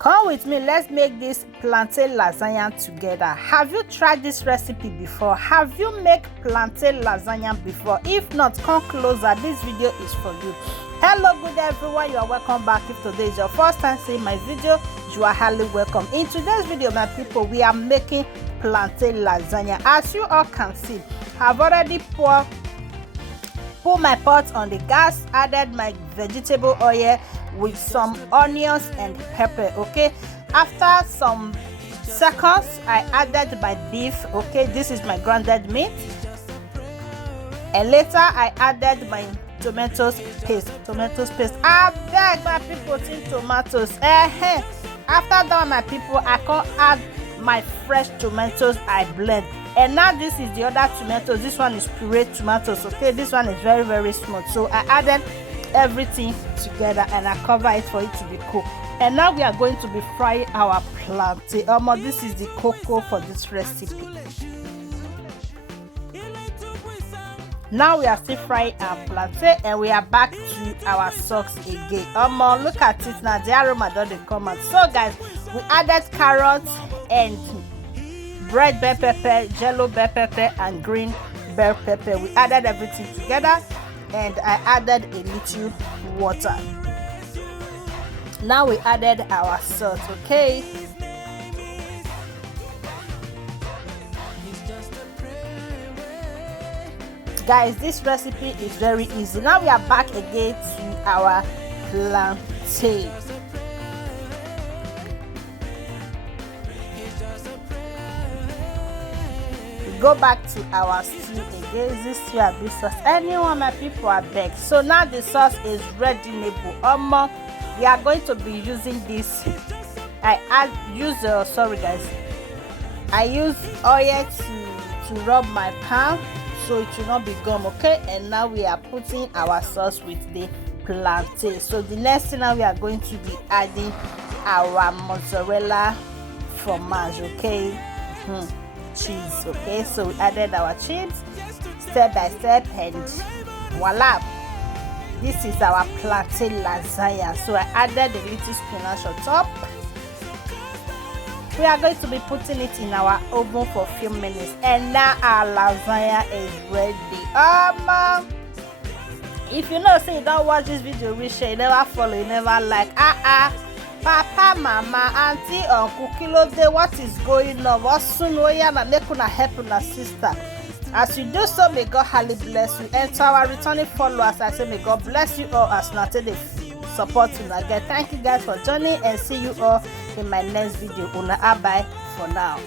Come with me, let's make this plantain lasagna together. Have you tried this recipe before? Have you made plantain lasagna before? If not, come closer, this video is for you. Hello good everyone, you are welcome back. If today is your first time seeing my video, you are highly welcome. In today's video, my people, we are making plantain lasagna. As you all can see, I've already put my pot on the gas, added my vegetable oil with some onions and pepper. Okay, after some seconds I added my beef. Okay, this is my grounded meat, and later I added my tomatoes paste. I beg my people, think tomatoes. After that, my people, I can add my fresh tomatoes I blend. And now this is the other tomatoes. This one is pureed tomatoes. Okay, this one is very, very smooth. So I added everything together and I cover it for it to be cooked. And now we are going to be frying our plantain. This is the cocoa for this recipe. Now we are still frying our plantain and we are back to our sauce again. Look at it now, the aroma doesn't come out. So guys, we added carrots and red bell pepper, yellow bell pepper and green bell pepper. We added everything together and I added a little water. Now we added our sauce. Okay, guys, this recipe is very easy. Now we are back again to our plantain. Go back to our stew again. This stew a bit sauce. Anyone, my people, are beg. So now the sauce is ready. We are going to be using this. I use oil to rub my pan so it will not be gum. Okay, and now we are putting our sauce with the plantain. So the next thing now we are going to be adding our mozzarella fromage. Okay, cheese. Okay, so we added our cheese step by step and voila, this is our plantain lasagna. So I added a little spinach on top. We are going to be putting it in our oven for a few minutes and now our lasagna is ready. If you know, say you don't watch this video, we share, you never follow, you never like, Papa, Mama, Auntie, Uncle, Kilo Day, what is going on? What soon we are make una help una sister. As you do so, may God highly bless you. And to our returning followers, I say may God bless you all as una take the support una again. Thank you guys for joining and see you all in my next video. Una bye for now.